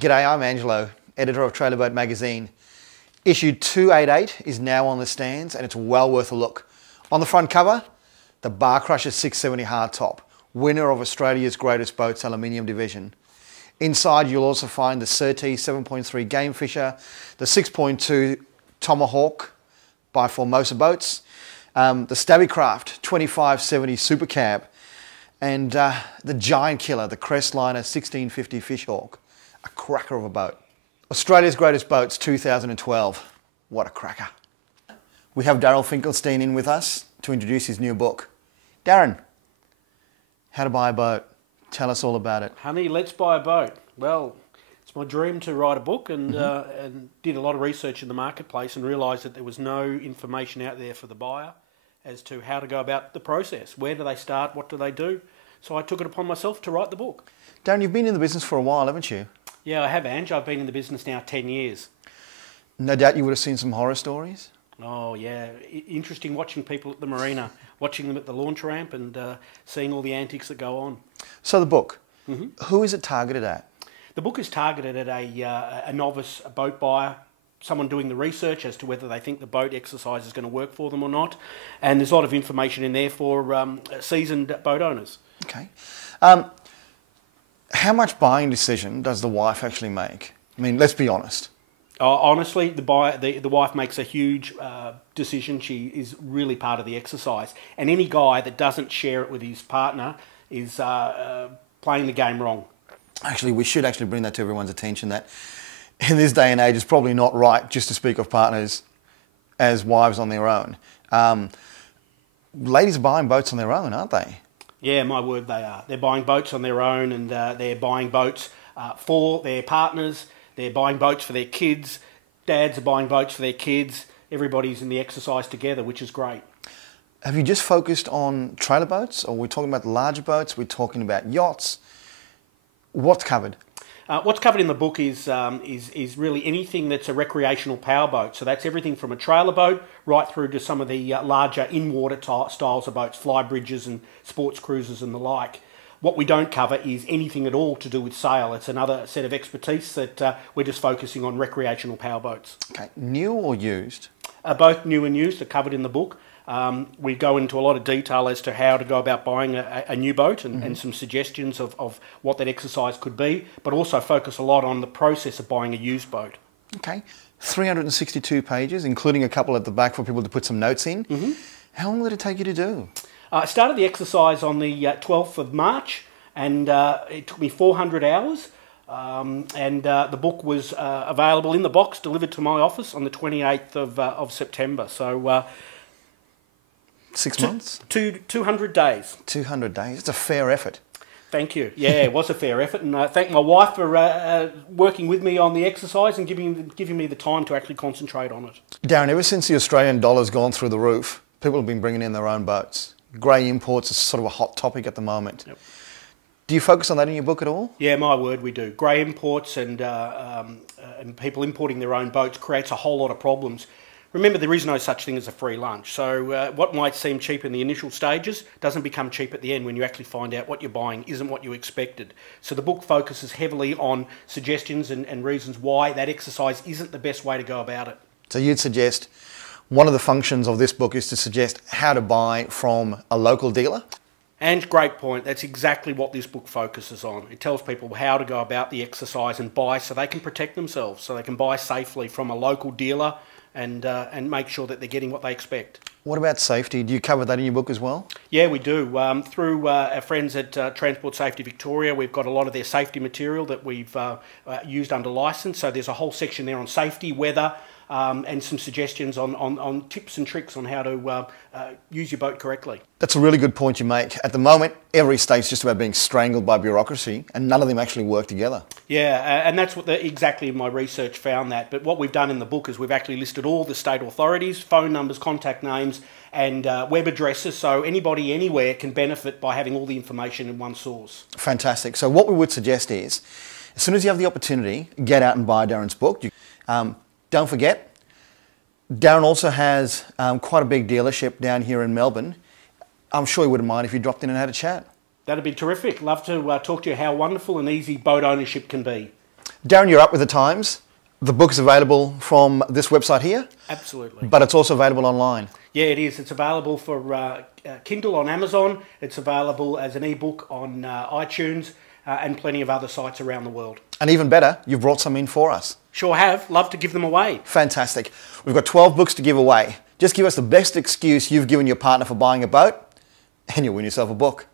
G'day, I'm Angelo, editor of TrailerBoat magazine. Issue 288 is now on the stands and it's well worth a look. On the front cover, the Bar Crusher 670 hardtop, winner of Australia's Greatest Boats aluminium division. Inside you'll also find the Surtees 7.3 Game Fisher, the 6.2 Tomahawk by Formosa Boats, the Stabbycraft 2570 Super Cab, and the giant killer, the Crestliner 1650 Fishhawk. A cracker of a boat. Australia's Greatest Boats 2012. What a cracker. We have Darryl Finkelstein in with us to introduce his new book. Darren, how to buy a boat. Tell us all about it. Honey, let's buy a boat. Well, it's my dream to write a book and did a lot of research in the marketplace and realised that there was no information out there for the buyer as to how to go about the process. Where do they start? What do they do? So I took it upon myself to write the book. Darren, you've been in the business for a while, haven't you? Yeah, I have, Ange. I've been in the business now 10 years. No doubt you would have seen some horror stories. Oh, yeah. Interesting watching people at the marina, watching them at the launch ramp and seeing all the antics that go on. So the book, who is it targeted at? The book is targeted at a novice, a boat buyer, someone doing the research as to whether they think the boat exercise is going to work for them or not. And there's a lot of information in there for seasoned boat owners. Okay. How much buying decision does the wife actually make? I mean, let's be honest. Honestly, the wife makes a huge decision. She is really part of the exercise. And any guy that doesn't share it with his partner is playing the game wrong. Actually, we should actually bring that to everyone's attention that in this day and age, it's probably not right just to speak of partners as wives on their own. Ladies are buying boats on their own, aren't they? Yeah, my word, they are. They're buying boats on their own and they're buying boats for their partners. They're buying boats for their kids. Dads are buying boats for their kids. Everybody's in the exercise together, which is great. Have you just focused on trailer boats, or we're talking about larger boats? We're talking about yachts. What's covered? What's covered in the book is really anything that's a recreational powerboat. So that's everything from a trailer boat right through to some of the larger in-water styles of boats, fly bridges and sports cruisers and the like. What we don't cover is anything at all to do with sail. It's another set of expertise that we're just focusing on recreational powerboats. Okay, new or used? Both new and used are covered in the book. We go into a lot of detail as to how to go about buying a new boat and some suggestions of what that exercise could be, but also focus a lot on the process of buying a used boat. Okay, 362 pages, including a couple at the back for people to put some notes in. How long did it take you to do? I started the exercise on the 12th of March and it took me 400 hours. The book was available in the box, delivered to my office on the 28th of September. So 6 months? 200 days. 200 days. It's a fair effort. Thank you. Yeah, it was a fair effort, and I thank my wife for working with me on the exercise and giving me the time to actually concentrate on it. Darren, ever since the Australian dollar's gone through the roof, people have been bringing in their own boats. Grey imports is sort of a hot topic at the moment. Yep. Do you focus on that in your book at all? Yeah, my word, we do. Grey imports and people importing their own boats creates a whole lot of problems. Remember, there is no such thing as a free lunch. So what might seem cheap in the initial stages doesn't become cheap at the end when you actually find out what you're buying isn't what you expected. So the book focuses heavily on suggestions and reasons why that exercise isn't the best way to go about it. So you'd suggest one of the functions of this book is to suggest how to buy from a local dealer? And great point. That's exactly what this book focuses on. It tells people how to go about the exercise and buy so they can protect themselves, so they can buy safely from a local dealer and make sure that they're getting what they expect. What about safety? Do you cover that in your book as well? Yeah, we do. Through our friends at Transport Safety Victoria, we've got a lot of their safety material that we've used under licence. So there's a whole section there on safety, weather, and some suggestions on tips and tricks on how to use your boat correctly. That's a really good point you make. At the moment, every state's just about being strangled by bureaucracy and none of them actually work together. Yeah, and that's what exactly my research found that. But what we've done in the book is we've actually listed all the state authorities, phone numbers, contact names and web addresses, so anybody anywhere can benefit by having all the information in one source. Fantastic. So what we would suggest is, as soon as you have the opportunity, get out and buy Darren's book. Don't forget, Darren also has quite a big dealership down here in Melbourne. I'm sure he wouldn't mind if you dropped in and had a chat. That'd be terrific. Love to talk to you how wonderful and easy boat ownership can be. Darren, you're up with the times. The book is available from this website here. Absolutely. But it's also available online. Yeah, it is. It's available for Kindle on Amazon. It's available as an ebook on iTunes and plenty of other sites around the world. And even better, you've brought some in for us. Sure have. Love to give them away. Fantastic. We've got 12 books to give away. Just give us the best excuse you've given your partner for buying a boat and you'll win yourself a book.